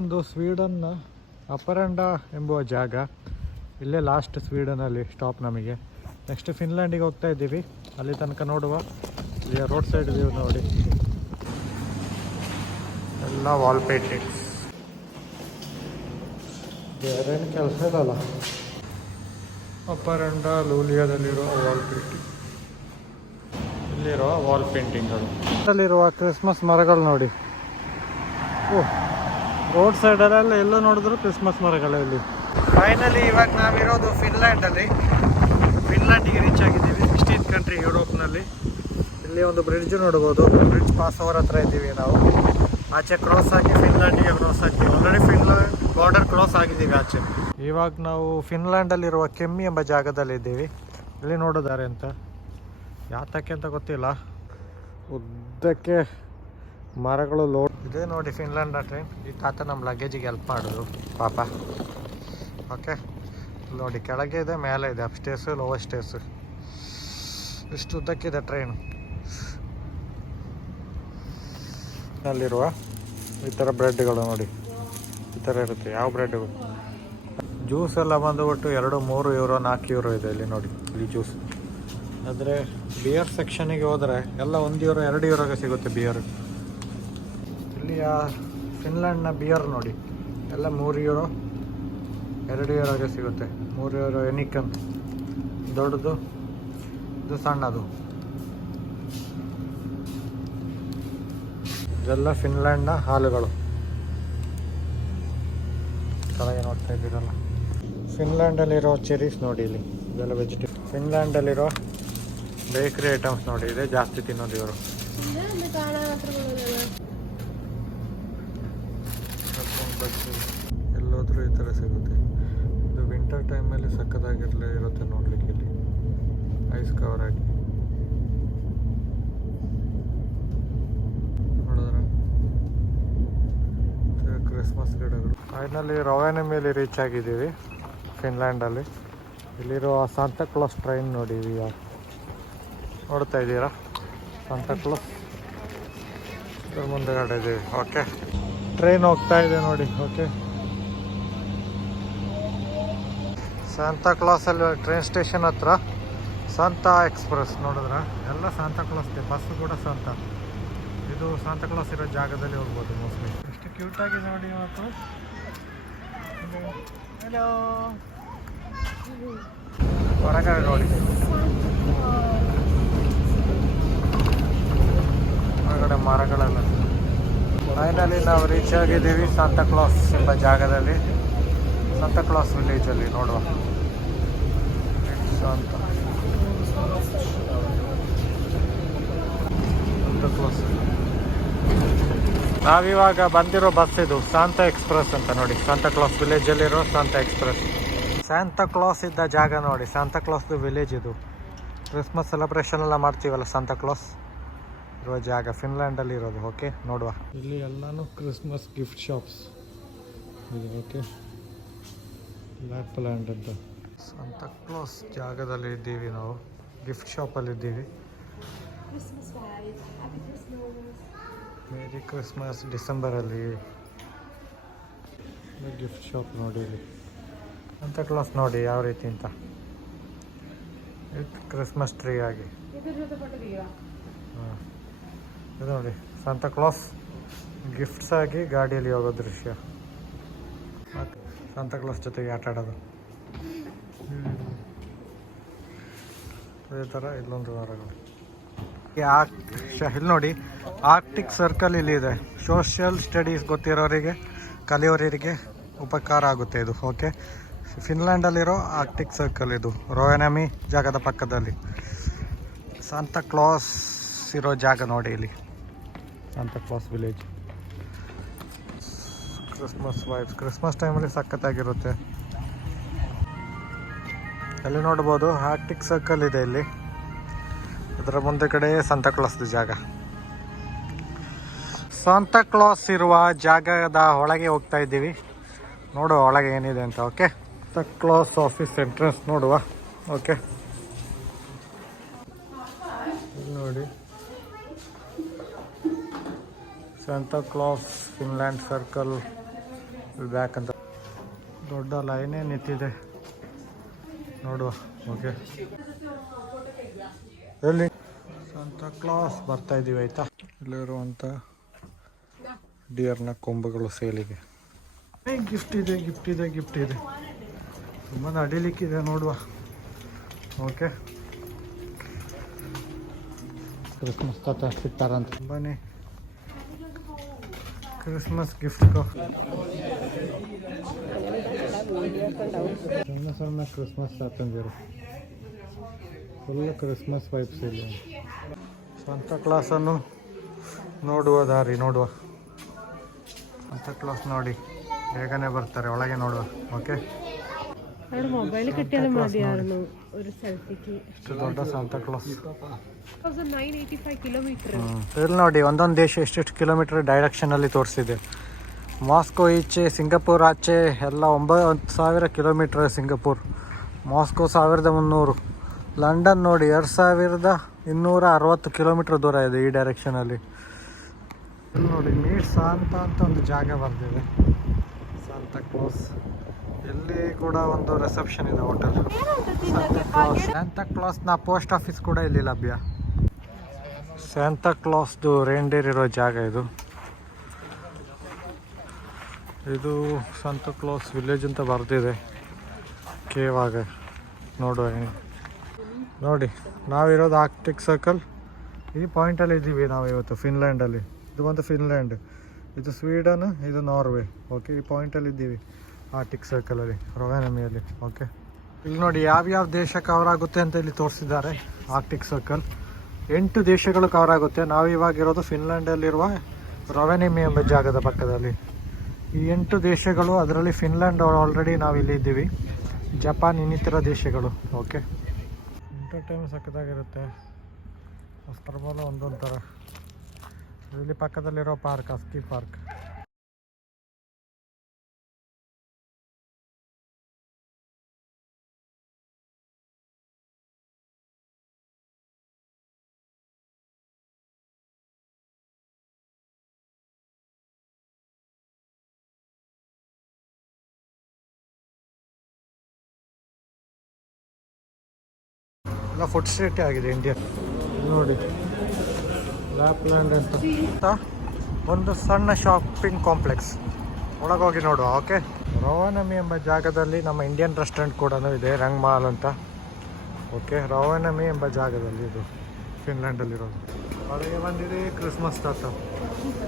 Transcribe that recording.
ಒಂದು ಸ್ವೀಡನ್ನ ಅಪರಂಡ ಎಂಬುವ ಜಾಗ. ಇಲ್ಲೇ ಲಾಸ್ಟ್ ಸ್ವೀಡನಲ್ಲಿ ಸ್ಟಾಪ್ ನಮಗೆ. ನೆಕ್ಸ್ಟ್ ಫಿನ್ಲ್ಯಾಂಡಿಗೆ ಹೋಗ್ತಾ ಇದ್ದೀವಿ. ಅಲ್ಲಿ ತನಕ ನೋಡುವ. ಇಲ್ಲಿ ರೋಡ್ ಸೈಡ್ ವ್ಯೂ ನೋಡಿ, ಎಲ್ಲ ವಾಲ್ ಪೇಂಟಿಂಗ್ಸ್. ಬೇರೇನು ಕೆಲಸ ಇರಲ್ಲ. ಅಪರಂಡ ಲೂಲಿಯಾದಲ್ಲಿರುವ ವಾಲ್ ಪೇಂಟಿಂಗ್, ಇಲ್ಲಿರುವ ವಾಲ್ ಪೇಂಟಿಂಗ್ಗಳು, ಅಲ್ಲಿರುವ ಕ್ರಿಸ್ಮಸ್ ಮರಗಳು ನೋಡಿ. ಓಹ್, ರೋಡ್ ಸೈಡಲ್ಲೆಲ್ಲ ಎಲ್ಲ ನೋಡಿದ್ರು ಕ್ರಿಸ್ಮಸ್ ಮರಗಳೇ ಇಲ್ಲಿ. ಫೈನಲಿ ಇವಾಗ ನಾವಿರೋದು ಫಿನ್ಲ್ಯಾಂಡಲ್ಲಿ. ಫಿನ್ಲ್ಯಾಂಡಿಗೆ ರೀಚ್ ಆಗಿದ್ದೀವಿ, 16th ಕಂಟ್ರಿ ಯುರೋಪ್ನಲ್ಲಿ. ಇಲ್ಲಿ ಒಂದು ಬ್ರಿಡ್ಜ್ ನೋಡ್ಬೋದು. ಬ್ರಿಡ್ಜ್ ಪಾಸ್ ಓವರ್ ಹತ್ರ ಇದ್ದೀವಿ ನಾವು. ಆಚೆ ಕ್ರಾಸ್ ಆಗಿ ಫಿನ್ಲ್ಯಾಂಡಿಗೆ ಕ್ರಾಸ್ ಆಗ್ತೀವಿ. ಆಲ್ರೆಡಿ ಫಿನ್ಲ್ಯಾಂಡ್ ಬಾರ್ಡರ್ ಕ್ರಾಸ್ ಆಗಿದ್ದೀವಿ ಆಚೆ. ಇವಾಗ ನಾವು ಫಿನ್ಲ್ಯಾಂಡಲ್ಲಿರುವ ಕೆಮ್ಮಿ ಎಂಬ ಜಾಗದಲ್ಲಿ ಇದ್ದೀವಿ. ಇಲ್ಲಿ ನೋಡಿದ್ದಾರೆ ಅಂತ, ಯಾತಕ್ಕೆ ಅಂತ ಗೊತ್ತಿಲ್ಲ. ಉದ್ದಕ್ಕೆ ಮರಗಳು ಲೋಡ್ ಇದೆ ನೋಡಿ. Finland train. ಈ ತಾತ ನಮ್ಮ ಲಗೇಜಿಗೆ ಹೆಲ್ಪ್ ಮಾಡೋದು ಪಾಪ. ಓಕೆ, ನೋಡಿ ಕೆಳಗೆ ಇದೆ, ಮೇಲೆ ಇದೆ, ಅಪ್ ಸ್ಟೇರ್ಸು ಲೋವರ್ ಸ್ಟೇರ್ಸು. ಇಷ್ಟು ಉದ್ದಕ್ಕಿದೆ ಟ್ರೈನು. ಅಲ್ಲಿರುವ ಈ ಥರ ಬ್ರೆಡ್ಗಳು ನೋಡಿ, ಈ ಥರ ಇರುತ್ತೆ. ಯಾವ ಬ್ರೆಡ್ಡು? ಜ್ಯೂಸ್ ಎಲ್ಲ ಬಂದುಬಿಟ್ಟು 2, 3 ಯೂರೋ, 4 ಯೂರೋ ಇದೆ ಇಲ್ಲಿ ನೋಡಿ. ಇಲ್ಲಿ ಜ್ಯೂಸ್. ಆದರೆ ಬಿಯರ್ ಸೆಕ್ಷನಿಗೆ ಹೋದರೆ ಎಲ್ಲ 1 ಯೂರೋ, 2 ಯೂರೋಗೆ ಸಿಗುತ್ತೆ ಬಿಯರ್. ಇಲ್ಲಿಯ ಫಿನ್ಲ್ಯಾಂಡ್ನ ಬಿಯರ್ ನೋಡಿ, ಎಲ್ಲ 3 ಯೂರೋ, 2 ಯೂರೋಗೆ ಸಿಗುತ್ತೆ. 3 ಯೂರೋ ಎನಿಕನ್ ದೊಡ್ಡದು, ಇದು ಸಣ್ಣದು. ಇದೆಲ್ಲ ಫಿನ್ಲ್ಯಾಂಡ್ನ ಹಾಲುಗಳು. ಕೆಳಗೆ ನೋಡ್ತಾ ಇದ್ದೀರಲ್ಲ, ಫಿನ್ಲ್ಯಾಂಡಲ್ಲಿರೋ ಚೆರೀಸ್ ನೋಡಿ ಇಲ್ಲಿ. ಇದೆಲ್ಲ ವೆಜಿಟೇಬಲ್. ಫಿನ್ಲ್ಯಾಂಡಲ್ಲಿರೋ ಬೇಕ್ರಿ ಐಟಮ್ಸ್ ನೋಡಿ, ಇದೆ ಜಾಸ್ತಿ ತಿನ್ನೋದು ಇವರು. ಎಲ್ಲೋದ್ರೂ ಈ ಥರ ಸಿಗುತ್ತೆ. ಇದು ವಿಂಟರ್ ಟೈಮಲ್ಲಿ ಸಕ್ಕತ್ತಾಗಿರಲೇ ಇರುತ್ತೆ ನೋಡ್ಲಿಕ್ಕೆ. ಇಲ್ಲಿ ಐಸ್ ಕವರ್ ಆಗಿ ನೋಡಿದ್ರೆ ಕ್ರಿಸ್ಮಸ್ ಗಿಡಗಳು. ಫೈನಲಿ ರೋವೆನಿಮಿಯಲ್ಲಿ ರೀಚ್ ಆಗಿದ್ದೀವಿ ಫಿನ್ಲ್ಯಾಂಡಲ್ಲಿ. ಇಲ್ಲಿರೋ ಸಾಂತಾ ಕ್ಲಾಸ್ ಟ್ರೈನ್ ನೋಡಿ, ನೋಡ್ತಾ ಇದ್ದೀರಾ? ಸಾಂತಾ ಕ್ಲಾಸ್ ಮುಂದೆಗಡೆ ಇದ್ದೀವಿ. ಓಕೆ, ಟ್ರೈನ್ ಹೋಗ್ತಾ ಇದೆ ನೋಡಿ. ಓಕೆ, ಸಾಂತಾ ಕ್ಲಾಸಲ್ಲಿ ಟ್ರೈನ್ ಸ್ಟೇಷನ್ ಹತ್ರ ಸಾಂತಾ ಎಕ್ಸ್ಪ್ರೆಸ್ ನೋಡಿದ್ರ, ಎಲ್ಲ ಸಾಂತಾ ಕ್ಲಾಸ್ ಇದೆ. ಬಸ್ಸು ಕೂಡ ಸಾಂತಾ. ಇದು ಸಾಂತಾ ಕ್ಲಾಸ್ ಇರೋ ಜಾಗದಲ್ಲಿ ಹೋಗ್ಬೋದು ಮೋಸ್ಟ್ಲಿ. ಎಷ್ಟು ಕ್ಯೂಟಾಗಿ ನೋಡಿ ಮಕ್ಕಳು. ಹಲೋ, ಹೊರಗಡೆ ನೋಡಿ, ಹೊರಗಡೆ ಮರಗಳೆಲ್ಲ. ಫೈನಲಿ ನಾವು ರೀಚ್ ಆಗಿದ್ದೀವಿ ಸಾಂತಾ ಕ್ಲಾಸ್ ಎಂಬ ಜಾಗದಲ್ಲಿ, ಸಾಂತಾ ಕ್ಲಾಸ್ ವಿಲೇಜಲ್ಲಿ. ನೋಡುವ ಸಾಂತಾ ಕ್ಲಾಸ್. ನಾವಿವಾಗ ಬಂದಿರೋ ಬಸ್ ಇದು ಸಾಂತಾ ಎಕ್ಸ್ಪ್ರೆಸ್ ಅಂತ ನೋಡಿ. ಸಾಂತಾ ಕ್ಲಾಸ್ ವಿಲೇಜಲ್ಲಿರೋ ಸಾಂತಾ ಎಕ್ಸ್ಪ್ರೆಸ್. ಸಾಂತಾ ಕ್ಲಾಸ್ ಇದ್ದ ಜಾಗ ನೋಡಿ, ಸಾಂತಾ ಕ್ಲಾಸ್ದು ವಿಲೇಜ್ ಇದು. ಕ್ರಿಸ್ಮಸ್ ಸೆಲೆಬ್ರೇಷನ್ ಎಲ್ಲ ಮಾಡ್ತೀವಲ್ಲ, ಸಾಂತಾ ಕ್ಲಾಸ್ ಇರುವ ಜಾಗ ಫಿನ್ಲ್ಯಾಂಡಲ್ಲಿ ಇರೋದು. ಓಕೆ, ನೋಡುವ. ಇಲ್ಲಿ ಎಲ್ಲನೂ ಕ್ರಿಸ್ಮಸ್ ಗಿಫ್ಟ್ ಶಾಪ್ಸ್ ಇದೆ. ಓಕೆ, ಲ್ಯಾಪ್ಲ್ಯಾಂಡ್ ಅಂತ ಸಾಂತಾ ಕ್ಲಾಸ್ ಜಾಗದಲ್ಲಿ ಇದ್ದೀವಿ ನಾವು. ಗಿಫ್ಟ್ ಶಾಪಲ್ಲಿ ಇದ್ದೀವಿ. ಮೇರಿ ಕ್ರಿಸ್ಮಸ್ ಡಿಸೆಂಬರಲ್ಲಿ ಗಿಫ್ಟ್ ಶಾಪ್ ನೋಡಿ. ಇಲ್ಲಿ ಸಾಂತಾ ಕ್ಲಾಸ್ ನೋಡಿ ಯಾವ ರೀತಿ ಅಂತ, ವಿತ್ ಕ್ರಿಸ್ಮಸ್ ಟ್ರೀ ಆಗಿ. ಹಾಂ, ಇದು ನೋಡಿ ಸಾಂತಾ ಕ್ಲಾಸ್ ಗಿಫ್ಟ್ಸ್ ಆಗಿ ಗಾಡಿಯಲ್ಲಿ ಹೋಗೋ ದೃಶ್ಯ. ಸಾಂತಾ ಕ್ಲಾಸ್ ಜೊತೆಗೆ ಆಟ ಆಡೋದು. ಅದೇ ಥರ ಇಲ್ಲೊಂದು ಮರಗಳು. ಇಲ್ಲಿ ನೋಡಿ, ಆರ್ಕ್ಟಿಕ್ ಸರ್ಕಲ್ ಇಲ್ಲಿ ಇದೆ. ಸೋಷಿಯಲ್ ಸ್ಟಡೀಸ್ ಗೊತ್ತಿರೋರಿಗೆ, ಕಲಿಯೋರಿಗೆ ಉಪಕಾರ ಆಗುತ್ತೆ ಇದು. ಓಕೆ, ಫಿನ್ಲ್ಯಾಂಡಲ್ಲಿರೋ ಆರ್ಕ್ಟಿಕ್ ಸರ್ಕಲ್ ಇದು. ರೋವೆನಿಮಿ ಜಾಗದ ಪಕ್ಕದಲ್ಲಿ ಸಾಂತಾ ಕ್ಲಾಸ್ ಇರೋ ಜಾಗ ನೋಡಿ. ಇಲ್ಲಿ Santa class village. Christmas vibes, Christmas ಟೈಮಲ್ಲಿ ಸಖತ್ತಾಗಿರುತ್ತೆ. ಅಲ್ಲಿ ನೋಡ್ಬೋದು ಆರ್ಕ್ಟಿಕ್ ಸರ್ಕಲ್ ಇದೆ ಇಲ್ಲಿ. ಅದರ ಮುಂದೆ ಕಡೆ ಸಾಂತಾ ಕ್ಲಾಸ್ದು ಜಾಗ. ಸಾಂತಾ ಕ್ಲಾಸ್ ಇರುವ ಜಾಗದ ಒಳಗೆ ಹೋಗ್ತಾ ಇದ್ದೀವಿ. ನೋಡುವ ಒಳಗೆ ಏನಿದೆ ಅಂತ. Okay, Santa class office entrance ನೋಡುವ. ಓಕೆ, ನೋಡಿ Santa class Finland circle back ಅಂತ ದೊಡ್ಡ ಲೈನೇ ನಿಂತಿದೆ ನೋಡುವ. ಓಕೆ, ಎಲ್ಲಿ ಸಂತಾ ಕ್ಲಾಸ್ ಬರ್ತಾ ಇದ್ದೀವಿ ಆಯಿತಾ. ಇಲ್ಲಿರುವಂಥ ಡಿಯರ್ನ ಕೊಂಬುಗಳು ಸೇಲಿಗೆ. ಗಿಫ್ಟ್ ಇದೆ ಗಿಫ್ಟ್ ಇದೆ ಗಿಫ್ಟ್ ಇದೆ, ತುಂಬ ನಡಿಲಿಕ್ಕಿದೆ ನೋಡುವ. ಓಕೆ, ಕ್ರಿಸ್ಮಸ್ ತಾತ ಸಿಗ್ತಾರಂತ. ಬನ್ನಿ, ಕ್ರಿಸ್ಮಸ್ ಗಿಫ್ಟ್ ಸಣ್ಣ ಸಣ್ಣ ಕ್ರಿಸ್ಮಸ್ ತಾತಂದಿರು, ಫುಲ್ ಕ್ರಿಸ್ಮಸ್ ವೈಬ್ಸ್ ಇಲ್ಲಿ. ಸಂತಾ ಕ್ಲಾಸನ್ನು ನೋಡುವ ದಾರಿ ನೋಡುವ. ಸಂತಾ ಕ್ಲಾಸ್ ನೋಡಿ ಬೇಗನೆ ಬರ್ತಾರೆ ಒಳಗೆ ನೋಡುವ. ಓಕೆ, ದೊಡ್ಡ ಸಂತಾ ಕ್ಲಾಸ್. ಇಲ್ಲಿ ನೋಡಿ ಒಂದೊಂದು ದೇಶ ಎಷ್ಟೆಷ್ಟು ಕಿಲೋಮೀಟರ್ ಡೈರೆಕ್ಷನಲ್ಲಿ ತೋರಿಸಿದೆ. ಮಾಸ್ಕೋ ಈಚೆ, ಸಿಂಗಪೂರ್ ಆಚೆ ಎಲ್ಲ 9,000 ಕಿಲೋಮೀಟ್ರ್ ಸಿಂಗಪೂರ್. ಮಾಸ್ಕೋ 1300. ಲಂಡನ್ ನೋಡಿ 2260 ಕಿಲೋಮೀಟ್ರ್ ದೂರ ಇದೆ ಈ ಡೈರೆಕ್ಷನಲ್ಲಿ. ಇಲ್ಲಿ ನೋಡಿ ಮೀಟ್ ಸಾಂತಾ ಅಂತ ಒಂದು ಜಾಗ ಬರ್ದಿದೆ, ಸಾಂತಾ ಕ್ಲಾಸ್. ಇಲ್ಲಿ ಕೂಡ ಒಂದು ರಿಸೆಪ್ಷನ್ ಇದೆ ಹೋಟೆಲ್. ಸ್ಯಾಂತಾ ಕ್ಲಾಸ್ನ ಪೋಸ್ಟ್ ಆಫೀಸ್ ಕೂಡ ಇಲ್ಲಿ ಲಭ್ಯ. ಸ್ಯಾಂತಾ ಕ್ಲಾಸ್ದು ರೇಂಡೇರ್ ಇರೋ ಜಾಗ ಇದು. ಇದು ಸಂತಾ ಕ್ಲಾಸ್ ವಿಲೇಜ್ ಅಂತ ಬರ್ತಿದೆ ಕೇವಾಗ ನೋಡುವ. ನೋಡಿ ನಾವಿರೋದು ಆರ್ಕ್ಟಿಕ್ ಸರ್ಕಲ್. ಈ ಪಾಯಿಂಟಲ್ಲಿ ಇದ್ದೀವಿ ನಾವು ಇವತ್ತು, ಫಿನ್ಲ್ಯಾಂಡಲ್ಲಿ. ಇದು ಬಂದು ಫಿನ್ಲ್ಯಾಂಡ್, ಇದು ಸ್ವೀಡನ್, ಇದು ನಾರ್ವೆ. ಓಕೆ, ಈ ಪಾಯಿಂಟಲ್ಲಿ ಇದ್ದೀವಿ ಆರ್ಟಿಕ್ ಸರ್ಕಲಲ್ಲಿ, ರೊವೆನಮಿಯಲ್ಲಿ. ಓಕೆ, ಇಲ್ಲಿ ನೋಡಿ ಯಾವ್ಯಾವ ದೇಶ ಕವರ್ ಆಗುತ್ತೆ ಅಂತ ಇಲ್ಲಿ ತೋರಿಸಿದ್ದಾರೆ. ಆರ್ಟಿಕ್ ಸರ್ಕಲ್ 8 ದೇಶಗಳು ಕವರ್ ಆಗುತ್ತೆ. ನಾವು ಇವಾಗಿರೋದು ಫಿನ್ಲ್ಯಾಂಡಲ್ಲಿರುವ ರೊವೆನಮಿ ಎಂಬ ಜಾಗದ ಪಕ್ಕದಲ್ಲಿ. ಈ 8 ದೇಶಗಳು, ಅದರಲ್ಲಿ ಫಿನ್ಲ್ಯಾಂಡ್ ಆಲ್ರೆಡಿ ನಾವು ಇಲ್ಲಿ ಇದ್ದೀವಿ. ಜಪಾನ್, ಇನ್ನಿತರ ದೇಶಗಳು. Okay, entertain ಸಕ್ಕದಾಗಿರುತ್ತೆ. ಫಾರ್ಮಲ್ಲ ಒಂದೊಂದು ಥರ. ಇಲ್ಲಿ ಪಕ್ಕದಲ್ಲಿರೋ ಪಾರ್ಕ್, ಅಸ್ಕಿ ಪಾರ್ಕ್. ಎಲ್ಲ ಫುಡ್ ಸ್ಟ್ರೀಟೇ ಆಗಿದೆ ಇಂಡಿಯನ್. ನೋಡಿ ಲ್ಯಾಪ್ಲ್ಯಾಂಡ್ ಅಂತ ಒಂದು ಸಣ್ಣ ಶಾಪಿಂಗ್ ಕಾಂಪ್ಲೆಕ್ಸ್, ಒಳಗೋಗಿ ನೋಡುವ. ಓಕೆ, ರೊವೆನಮಿ ಎಂಬ ಜಾಗದಲ್ಲಿ ನಮ್ಮ ಇಂಡಿಯನ್ ರೆಸ್ಟೋರೆಂಟ್ ಕೂಡ ಇದೆ, ರಂಗ್ ಮಾಲ್ ಅಂತ. ಓಕೆ, ರೊವೆನಮಿ ಎಂಬ ಜಾಗದಲ್ಲಿ ಇದು ಫಿನ್ಲ್ಯಾಂಡಲ್ಲಿರೋದು. ಒಳಗೆ ಬಂದಿದೆ ಕ್ರಿಸ್ಮಸ್ ತಾತ.